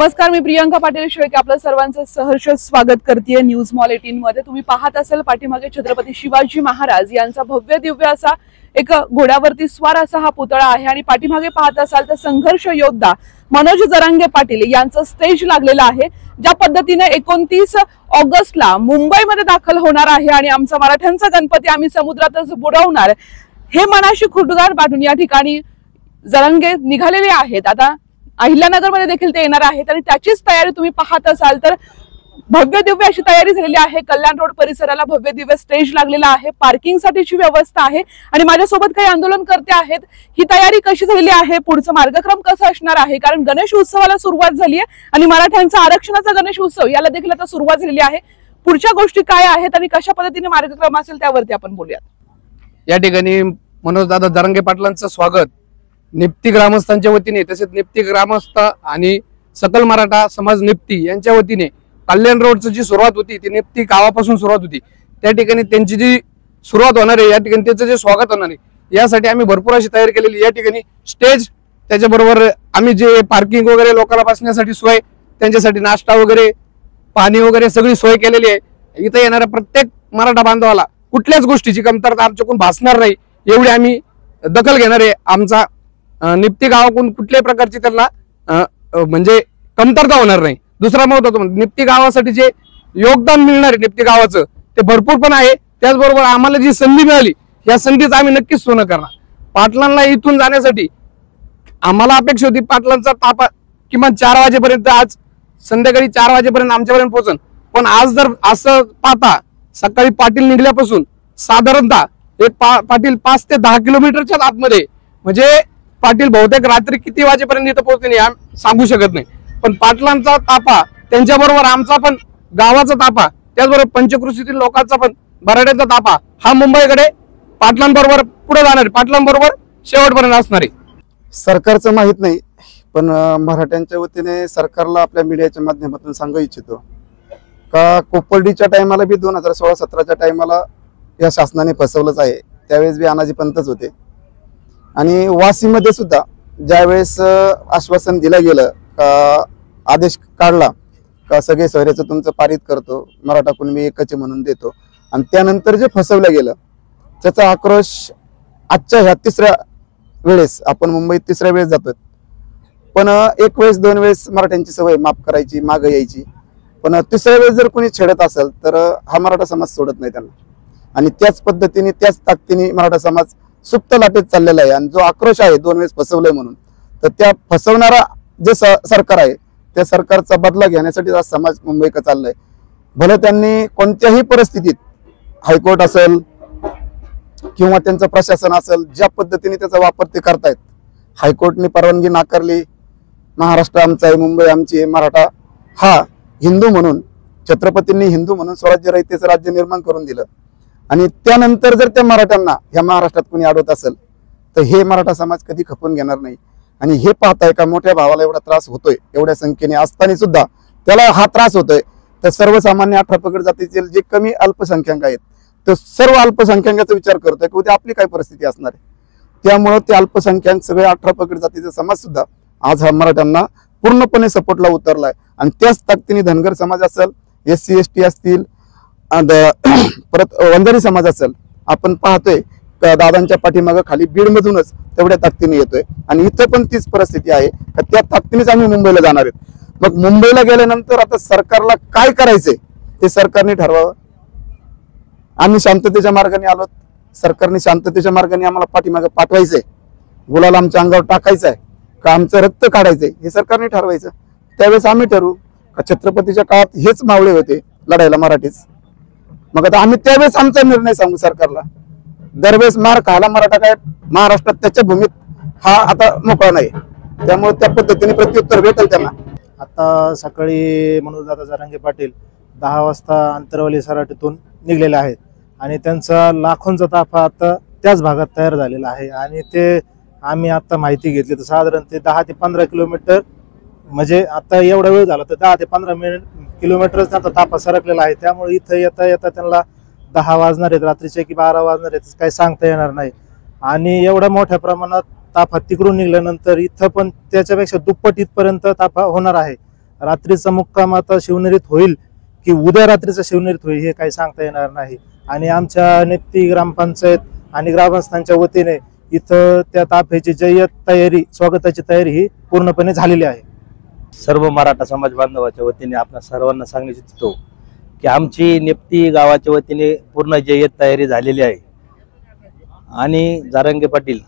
नमस्कार, मी प्रियंका पाटील शेळके आपलं सर्वांचं सहर्ष स्वागत करते न्यूज मॉल 18 मध्ये। तुम्ही पाहत असाल पाठीमागे छत्रपती शिवाजी महाराज यांचा भव्य दिव्य असा एक घोड्यावरती स्वार असा हा पुतळा आहे आणि पाठीमागे पाहत असाल तर संघर्ष योद्धा मनोज जरांगे पाटील यांचं स्टेज लागलेलं आहे। ज्या पद्धतीने 29 ऑगस्टला मुंबईमध्ये दाखल होणार आहे आणि आमचा मराठ्यांचा गणपती आम्ही समुद्रातच बुडवणार हे मनाशी खुटगार बांधून या ठिकाणी जरांगे निघालेले आहेत। आता अहिल्यानगर मध्ये देखील ते येणार आहेत आणि त्याचीच तयारी तुम्ही पाहत असाल तर भव्य दिव्य अशी तयारी झालेली आहे। कल्याण रोड परिसराला भव्य दिव्य स्टेज लागलेला आहे, पार्किंग साठीची व्यवस्था आहे आणि माझ्यासोबत काही आंदोलनकर्ते आहेत। ही तयारी कशी झालेली आहे, पुढचा मार्गक्रम कसा असणार आहे, कारण गणेश उत्सवाला सुरुवात झाली आहे आणि मराठ्यांचा आरक्षणाचा गणेश उत्सव याला देखील आता सुरुवात झालेली आहे। पुढच्या गोष्टी काय आहेत आणि कशा पद्धतीने मार्गक्रम असेल त्यावरती आपण बोलूयात। या ठिकाणी मनोज दादा जरांगे पाटलांचं स्वागत निप्ती ग्रामस्थांच्या वतीने तसेच निप्ती ग्रामस्थ आणि सकल मराठा समाज निप्ती यांच्या वतीने कल्याण रोडची जी सुरुवात होती ती निप्ती गावापासून सुरुवात होती। त्या ठिकाणी त्यांची जी सुरुवात होणार आहे, या ठिकाणी त्याचं जे स्वागत होणार आहे यासाठी आम्ही भरपूर अशी तयारी केलेली। या ठिकाणी स्टेज, त्याच्याबरोबर आम्ही जे पार्किंग वगैरे लोकांना बसण्यासाठी सोय, त्यांच्यासाठी नाश्ता वगैरे पाणी वगैरे सगळी सोय केलेली आहे। इथे येणाऱ्या प्रत्येक मराठा बांधवाला कुठल्याच गोष्टीची कमतरता आमच्याकडून भासणार नाही एवढी आम्ही दखल घेणार आहे। आमचा निप्ती गावाकडून कुठल्याही प्रकारची त्यांना म्हणजे कमतरता होणार नाही। दुसरा महत्त्वाचा निप्ती गावासाठी जे योगदान मिळणार आहे निप्ती गावाचं ते भरपूर पण आहे। त्याचबरोबर आम्हाला जी संधी मिळाली या संधीचं आम्ही नक्कीच सोनं करणार। पाटलांना इथून जाण्यासाठी आम्हाला अपेक्षा होती पाटलांचा ताफा किमान 4 वाजेपर्यंत, आज संध्याकाळी 4 वाजेपर्यंत आमच्यापर्यंत पोहोचन। पण आज जर असं पाहता सकाळी पाटील निघल्यापासून साधारणतः एक पाटील 5 ते 10 किलोमीटरच्या आतमध्ये, म्हणजे पाटील बहुतेक रात्री किती वाजेपर्यंत इथं पोहोचते सांगू शकत नाही। पण पाटलांचा ताफा, त्यांच्याबरोबर आमचा पण गावाचा ताफा, त्याचबरोबर पंचकृषीतील लोकांचा पण बराड्याचा ताफा हा मुंबईकडे पाटलांबरोबर पुढे जाणार, पाटलांबरोबर शेवटपर्यंत असणार आहे। सरकारचं माहित नाही, पण मराठ्यांच्या वतीने सरकारला आपल्या मीडियाच्या माध्यमातून सांगू इच्छितो का कोपर्डीच्या टायमाला बी 2016-17च्या टायमाला या शासनाने फसवलंच आहे। त्यावेळेस बी अनाजी पंतच होते आणि वाशीमध्ये सुद्धा ज्यावेळेस आश्वासन दिलं गेलं का आदेश काढला का सगळे सोयऱ्याचं तुमचं पारित करतो, मराठा कुणबी एकच म्हणून देतो, आणि त्यानंतर जे फसवलं गेलं त्याचा आक्रोश आजच्या ह्या 3ऱ्या वेळेस, आपण मुंबईत 3ऱ्या वेळेस जातोय, पण एक वेळेस 2 वेळेस मराठ्यांची सवय माफ करायची, मागे यायची, पण 3ऱ्या वेळेस जर कोणी छेडत असेल तर हा मराठा समाज सोडत नाही त्यांना। आणि त्याच पद्धतीने त्याच ताकदीने मराठा समाज सुप्त लाटेत चाललेला आहे। आणि जो आक्रोश आहे 2 वेळेस फसवलंय म्हणून, तर त्या फसवणारा जे सरकार आहे त्या सरकारचा बदला घेण्यासाठी आज समाज मुंबईकडे चाललाय। भले त्यांनी कोणत्याही परिस्थितीत हायकोर्ट असेल किंवा त्यांचं प्रशासन असेल ज्या पद्धतीने त्याचा वापर ते करतायत, हायकोर्टने परवानगी नाकारली, महाराष्ट्र आमचा आहे, मुंबई आमची आहे, मराठा हा हिंदू म्हणून, छत्रपतींनी हिंदू म्हणून स्वराज्य रहितेचं राज्य निर्माण करून दिलं, आणि त्यानंतर जर त्या मराठ्यांना ह्या महाराष्ट्रात कोणी अडवत असेल तर हे मराठा समाज कधी खपून घेणार नाही। आणि हे पाहताय का मोठ्या भावाला एवढा त्रास होतोय, एवढ्या संख्येने असताना सुद्धा त्याला हा त्रास होतोय, तर सर्वसामान्य 18 पगड जातीतील जे कमी अल्पसंख्याक आहेत तर सर्व अल्पसंख्याकाचा विचार करतोय की उद्या आपली काय परिस्थिती असणार आहे। त्यामुळे ते अल्पसंख्याक सगळे 18 पगड जातीचा समाज सुद्धा आज हा मराठ्यांना पूर्णपणे सपोर्टला उतरलाय। आणि त्याच ताकदीने धनगर समाज असेल, SC ST असतील, परत वंजारी समाज असेल, आपण पाहतोय दादांच्या पाठीमागं खाली बीड मधूनच तेवढ्या ताकदीने येतोय। आणि इथं पण तीच परिस्थिती आहे, त्या ताकदीनेच आम्ही मुंबईला जाणार आहेत। मग मुंबईला गेल्यानंतर आता सरकारला काय करायचंय ते सरकारने ठरवावं। आम्ही शांततेच्या मार्गाने आलो, सरकारने शांततेच्या मार्गाने आम्हाला पाठीमागं पाठवायचंय, गुलाल आमच्या अंगावर टाकायचंय का आमचं रक्त काढायचंय हे सरकारने ठरवायचं। त्यावेळेस आम्ही ठरवू का छत्रपतीच्या काळात हेच मावळे होते लढायला मराठीच, मग आता आम्ही त्यावेळेस आमचा निर्णय सांगू सरकारला। दरवेळेस मार खायला मराठा काय महाराष्ट्रात त्याच्या भूमीत हा आता मोकळा नाही, त्यामुळे त्या पद्धतीने प्रत्युत्तर भेटेल त्यांना। आता सकाळी मनोज दादा जरांगे पाटील 10 वाजता अंतरवाली सराटीतून निघलेले आहेत आणि त्यांचा लाखोंचा ताफा आता त्याच भागात तयार झालेला आहे। आणि ते आम्ही आता माहिती घेतली तर साधारण ते 10 ते 15 किलोमीटर, म्हणजे आता एवढा वेळ झाला तर 10 ते 15 किलोमीटरच त्यांचा ताफा सरकलेला आहे। त्यामुळे इथं येता येता त्यांना 10 वाजणार आहेत रात्रीचे की 12 वाजणार आहेत काही सांगता येणार नाही। आणि एवढ्या मोठ्या प्रमाणात ताफा तिकडून निघाल्यानंतर इथं पण त्याच्यापेक्षा दुप्पट इथपर्यंत ताफा होणार आहे। रात्रीचा मुक्काम आता शिवनेरीत होईल की उद्या रात्रीचा शिवनेरीत होईल हे काही सांगता येणार नाही। आणि आमच्या निप्ती ग्रामपंचायत आणि ग्रामस्थांच्या वतीने इथं त्या ताफ्याची जय्यत तयारी, स्वागताची तयारी ही पूर्णपणे झालेली आहे। सर्व मराठा समाज बांधवाच्या वतीने आपल्या सर्वांना सांगू इच्छितो की आमची निप्ती गावाच्या वतीने पूर्ण जय्यत तयारी झालेली आहे आणि जारंगे पाटील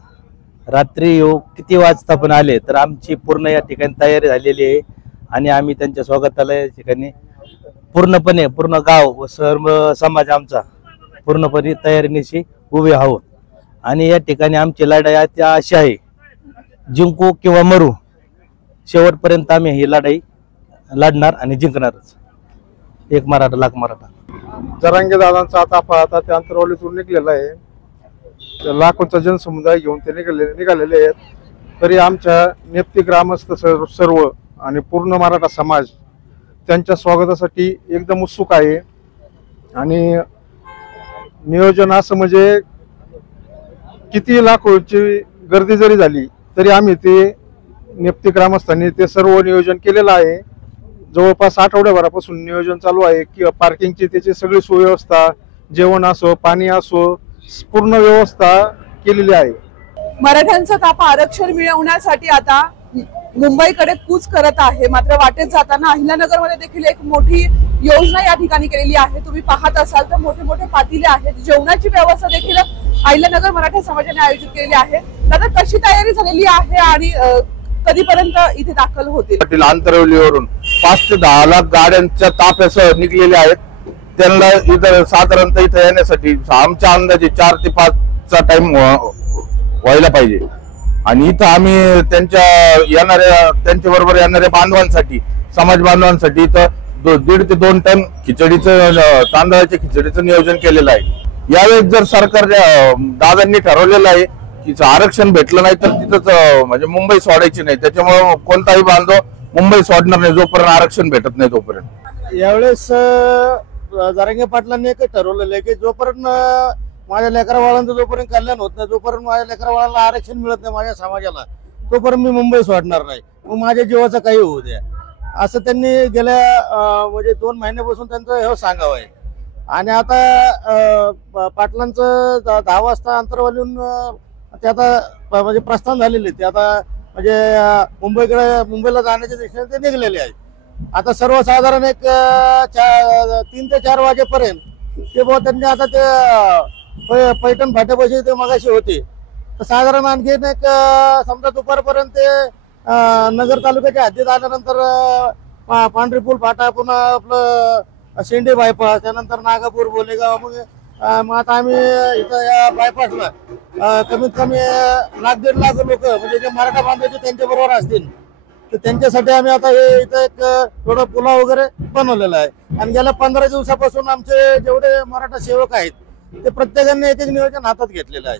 रात्री येऊ किती वाजता पण आले तर आमची पूर्ण या ठिकाणी तयारी झालेली आहे आणि आम्ही त्यांच्या स्वागताला या ठिकाणी पूर्ण गाव व सर्व समाज आमचा पूर्णपणे तयारीनिशी उभे आहोत आणि या ठिकाणी आमची लढाई त्या अशी आहे, जिंकू किंवा मरू, शेवटपर्यंत आम्ही ही लढाई लढणार आणि जिंकणारच। एक मराठा लाख मराठा। जरांगे दादांचा आता त्या अंतरवलीतून निघलेला आहे, लाखोंचा जनसमुदाय घेऊन ते निघालेले आहेत। तरी आमच्या निप्ती ग्रामस्थ सर्व आणि पूर्ण मराठा समाज त्यांच्या स्वागतासाठी एकदम उत्सुक आहे आणि नियोजन असं म्हणजे किती लाखोची गर्दी जरी झाली तरी आम्ही ते निप्ती ग्रामस्थांनी ते सर्व नियोजन केलेलं आहे। जवळपास आठवड्याभरापासून नियोजन चालू आहे की पार्किंगची त्याची सगळी सुव्यवस्था, जेवण असो, पाणी असो, पूर्ण व्यवस्था केलेली आहे। मराठ्यांचा ताफा आरक्षण मिळवण्यासाठी आता मुंबईकडे कूच करत आहे, मात्र वाटेत जाताना अहिल्यानगर मध्ये देखील एक मोठी योजना या ठिकाणी केलेली आहे। तुम्ही पाहत असाल तर मोठे मोठे पातिले आहेत, जेवणाची व्यवस्था देखील अहिल्यानगर मराठा समाजाने आयोजित केलेली आहे। दादा, कशी तयारी झालेली आहे आणि कधीपर्यंत इथे दाखल होतील? आंतरवलीवरून 5 ते 10 लाख गाड्यांच्या ताफ्यासह निघलेल्या आहेत। त्यांना इथं साधारणतः इथं येण्यासाठी आमच्या अंदाजे 4 ते 5 चा टाइम व्हायला पाहिजे आणि इथं आम्ही त्यांच्या बरोबर येणाऱ्या बांधवांसाठी, समाज बांधवांसाठी इथं 1.5 ते 2 टन तांदळाच्या खिचडीचं नियोजन केलेलं आहे। यावेळेस जर सरकारच्या दादांनी ठरवलेलं आहे की आरक्षण भेटलं नाही तर तिथंच म्हणजे मुंबई सोडायची नाही, त्याच्यामुळे कोणताही बांधव मुंबई सोडणार नाही जोपर्यंत आरक्षण भेटत नाही तोपर्यंत। यावेळेस जारंगे पाटलांनी एक ठरवलेलं आहे की जोपर्यंत माझ्या लेकरावाळांचं जोपर्यंत कल्याण होत नाही, जोपर्यंत माझ्या लेकरावाळांना आरक्षण मिळत नाही माझ्या समाजाला, तोपर्यंत मी मुंबई सोडणार नाही, मग माझ्या जीवाचं काही होऊ द्या, असं त्यांनी गेल्या म्हणजे 2 महिन्यापासून त्यांचं हे सांगावं आहे। आणि आता पाटलांचं 10 वाजता अंतरवालीहून ते आता म्हणजे प्रस्थान झालेले, ते आता म्हणजे मुंबईला जाण्याच्या दिशेने ते निघलेले आहेत। आता सर्वसाधारण एक 3 ते 4 वाजेपर्यंत ते त्यांनी आता ते पैठण फाट्यापाशी ते मगाशी होते, तर साधारण आणखी एक समजा दुपारपर्यंत ते नगर तालुक्याच्या हद्दीत आल्यानंतर पांढरी पूल फाटा, पुन्हा आपलं शेंडी बायपास, त्यानंतर नागापूर, बोलेगाव, मग आता आम्ही इथं या बायपासला कमीत कमी 1.5 लाख लोक म्हणजे जे मराठा बांधवाचे त्यांच्या बरोबर असतील, तर त्यांच्यासाठी आम्ही आता हे इथं एक थोडं पुला वगैरे बनवलेला आहे। आणि गेल्या 15 दिवसापासून आमचे जेवढे मराठा सेवक आहेत ते प्रत्येकाने एक नियोजन हातात घेतलेलं आहे।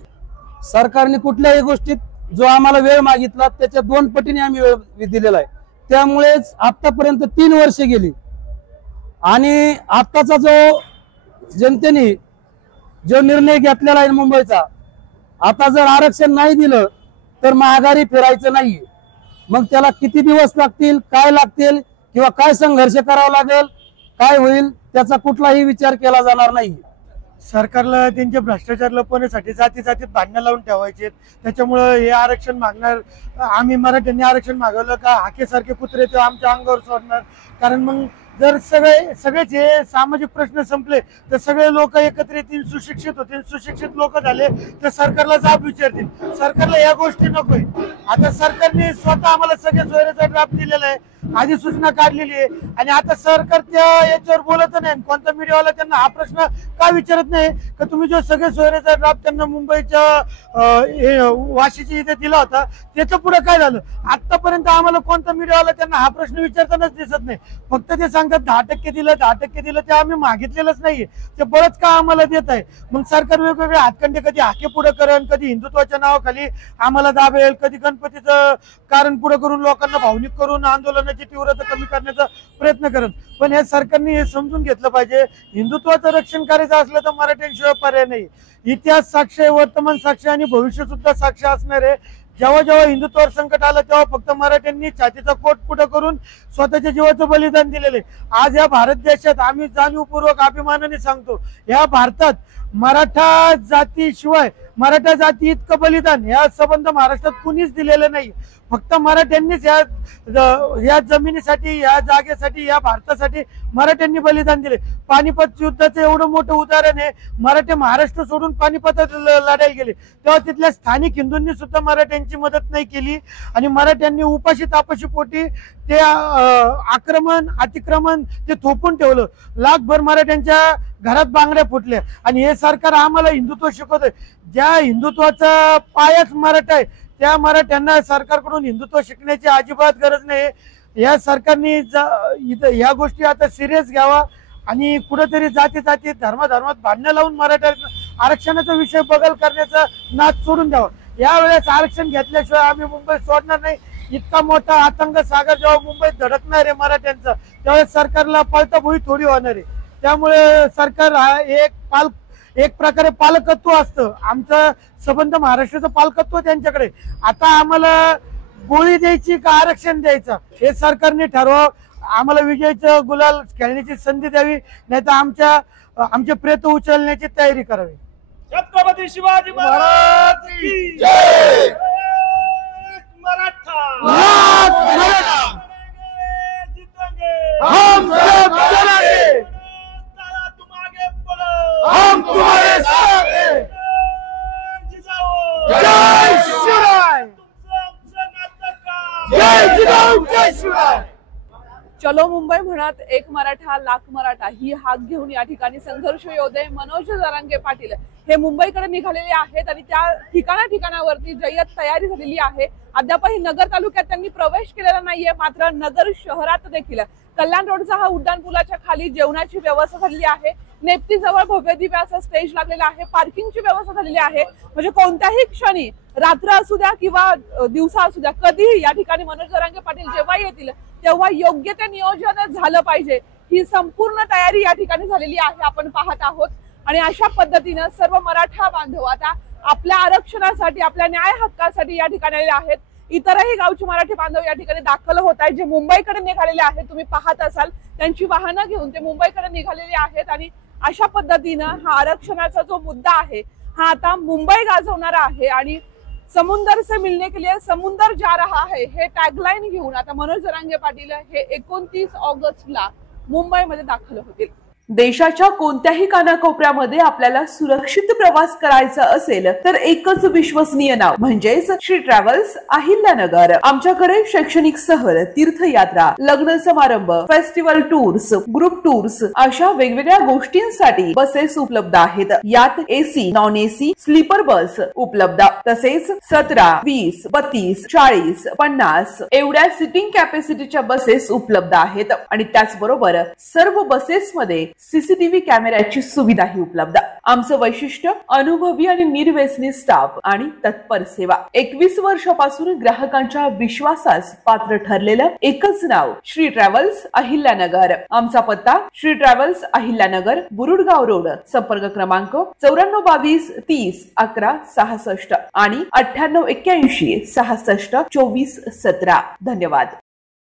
सरकारने कुठल्याही गोष्टीत जो आम्हाला वेळ मागितला त्याच्या 2 पटीने आम्ही वेळ दिलेला आहे, त्यामुळेच आतापर्यंत 3 वर्ष गेली आणि आताचा जो जनतेने जो निर्णय घेतलेला आहे मुंबईचा, आता जर आरक्षण नाही दिलं तर माघारी फिरायचं नाही, मग त्याला किती दिवस लागतील, काय लागतील किंवा काय संघर्ष करावा लागेल, काय होईल त्याचा कुठलाही विचार केला जाणार नाही। सरकारला त्यांचे भ्रष्टाचार लपवण्यासाठी जातीत भांडणं लावून ठेवायचे, त्याच्यामुळे हे आरक्षण मागणार, आम्ही मराठ्यांनी आरक्षण मागवलं का हाकेसारखे कुत्रे ते आमच्या अंगावर सोडणार, कारण मग जर सगळेच हे सामाजिक प्रश्न संपले तर सगळे लोक एकत्र येतील, सुशिक्षित होतील, सुशिक्षित लोक झाले तर सरकारला जाब विचारतील। सरकारला या गोष्टी नकोय। आता सरकारने स्वतः आम्हाला सगळे सोयऱ्याचा ड्राफ्ट दिलेला आहे, अधिसूचना काढलेली आहे आणि आता सरकार त्या याच्यावर बोलत नाही। कोणता मीडियावाला त्यांना हा प्रश्न का विचारत नाही का तुम्ही जो सगळे सोयऱ्याचा ड्राफ्ट त्यांना मुंबईच्या वाशीची इथे दिला होता त्याचं पुढे काय झालं? आतापर्यंत आम्हाला कोणता मीडियावाला त्यांना हा प्रश्न विचारतानाच दिसत नाही। फक्त ते सांगतात 10% दिलं, 10% दिलं, ते आम्ही मागितलेलंच नाहीये, ते बरंच का आम्हाला देत आहे। मग सरकार वेगवेगळे हातखंडे कधी हाके पुढे करेल, कधी हिंदुत्वाच्या नावाखाली आम्हाला दाबेल, कधी गणपतीचं कारण पुढे करून लोकांना भावनिक करून आंदोलनाची तीव्रता कमी करण्याचा प्रयत्न करेल। पण या सरकारने हे समजून घेतलं पाहिजे, हिंदुत्वाचं रक्षण करायचं असलं तर मराठ्यांशिवाय पर्याय नाही। इतिहास साक्ष आहे, वर्तमान साक्ष आणि भविष्य सुद्धा साक्ष असणार आहे। जेव्हा जेव्हा हिंदुत्वावर संकट आलं तेव्हा फक्त मराठ्यांनी छातीचा कोट पुढं करून स्वतःच्या जीवाचं बलिदान दिलेले। आज या भारत देशात आम्ही जाणीवपूर्वक अभिमानाने सांगतो, या भारतात मराठा जातीशिवाय मराठा जाती इतकं बलिदान या संबंध महाराष्ट्रात कुणीच दिलेलं नाही। फक्त मराठ्यांनीच या जमिनीसाठी, या जागेसाठी, या भारतासाठी मराठ्यांनी बलिदान दिले। पानिपत युद्धाचं एवढं मोठं उदाहरण आहे, मराठे महाराष्ट्र सोडून पानिपतात लढायला गेले तेव्हा तिथल्या स्थानिक हिंदूंनी सुद्धा मराठ्यांची मदत नाही केली आणि मराठ्यांनी उपाशी तापाशी पोटी ते आक्रमण अतिक्रमण ते थोपून ठेवलं। लाखभर मराठ्यांच्या घरात बांगड्या फुटल्या आणि हे सरकार आम्हाला हिंदुत्व शिकवतंय। ज्या हिंदुत्वाचा पायच मराठा आहे त्या मराठ्यांना सरकारकडून हिंदुत्व शिकण्याची अजिबात गरज नाही। या सरकारने या गोष्टी आता सिरियस घ्यावा आणि कुठेतरी जाती धर्मात भांडणं लावून मराठा आरक्षणाचा विषय बदल करण्याचा नाद सोडून द्यावा। यावेळेस आरक्षण घेतल्याशिवाय आम्ही मुंबई सोडणार नाही। इतका मोठा आतंक सागर जेव्हा मुंबईत धडकणार आहे मराठ्यांचा त्यावेळेस सरकारला पळता भुई थोडी होणार आहे। त्यामुळे सरकार हा एक प्रकारे पालकत्व असतं, आमचं संबंध महाराष्ट्राचं पालकत्व त्यांच्याकडे। आता आम्हाला गोळी द्यायची का आरक्षण द्यायचं हे सरकारने ठरवावं। आम्हाला विजयचं गुलाल खेळण्याची संधी द्यावी, नाही तर आमचे प्रेत उचलण्याची तयारी करावी। छत्रपती शिवाजी महाराज की जय। मराठा हम सब चलेंगे, हम तुम्हारे साथ हैं। जय शिवराय, जय जिजाऊ, जय शिवराय। चलो मुंबई म्हणत एक मराठा लाख मराठा ही हाक घेऊन या ठिकाणी संघर्ष योद्धे मनोज जरांगे पाटील हे मुंबईकडे निघालेले आहेत आणि त्या ठिकाणावरती जय्यत तयारी झालेली आहे। अद्यापही नगर तालुक्यात त्यांनी प्रवेश केलेला नाहीये, मात्र नगर शहरात देखील कल्याण रोडचा हा उड्डाण पुलाच्या खाली जेवणाची व्यवस्था झालेली आहे। नेप्ती जवळ भव्य दिव्य असं स्टेज लागलेला आहे, पार्किंगची व्यवस्था झालेली आहे। म्हणजे कोणत्याही क्षणी रात्र असू द्या किंवा दिवसा असू द्या कधीही या ठिकाणी मनोज जरांगे पाटील जेव्हा येतील तेव्हा योग्य ते नियोजन झालं पाहिजे ही संपूर्ण तयारी या ठिकाणी झालेली आहे, आपण पाहत आहोत। आणि अशा पद्धतीने सर्व मराठा बांधव आता आपल्या आरक्षणासाठी, आपल्या न्याय हक्कासाठी या ठिकाणी आलेले आहेत। इतरही गावचे मराठी बांधव या ठिकाणी दाखल होत आहेत, जे मुंबईकडे निघालेले आहेत। तुम्ही पाहत असाल त्यांची वाहनं घेऊन ते मुंबईकडे निघालेले आहेत आणि अशा पद्धतीने हा आरक्षणाचा जो मुद्दा आहे हा आता मुंबई गाजवणारा आहे आणि समुंदर से मिलने के लिए समुंदर जा रहा है हे टॅगलाईन घेऊन आता मनोज जरांगे पाटील हे 29 ऑगस्टला मुंबईमध्ये दाखल होतील। देशाच्या कोणत्याही कानाकोपऱ्यामध्ये आपल्याला सुरक्षित प्रवास करायचा असेल तर एकच विश्वसनीय नाव म्हणजेच श्री ट्रॅव्हल्स अहिल्यानगर। आमच्याकडे शैक्षणिक सहल, तीर्थयात्रा, लग्न समारंभ, फेस्टिवल टूर्स, ग्रुप टूर्स अशा वेगवेगळ्या गोष्टींसाठी बसेस उपलब्ध आहेत। यात AC, non AC, sleeper bus उपलब्ध, तसेच 17, 20, 32, 40, 50 एवढ्या सिटिंग कॅपॅसिटीच्या बसेस उपलब्ध आहेत आणि त्याचबरोबर सर्व बसेसमध्ये सीसीटीव्ही कॅमेऱ्याची सुविधाही उपलब्ध। आमचं वैशिष्ट्य अनुभवी आणि निर्व्यसनी स्टाफ आणि तत्पर सेवा। 21 वर्षापासून ग्राहकांच्या विश्वासास पात्र ठरलेलं एकच नाव श्री ट्रॅव्हल्स अहिल्यानगर। आमचा पत्ता श्री ट्रॅव्हल्स अहिल्यानगर, बुरुडगाव रोड, संपर्क क्रमांक 9422 30 11 66 आणि 9881 66 24 17। धन्यवाद।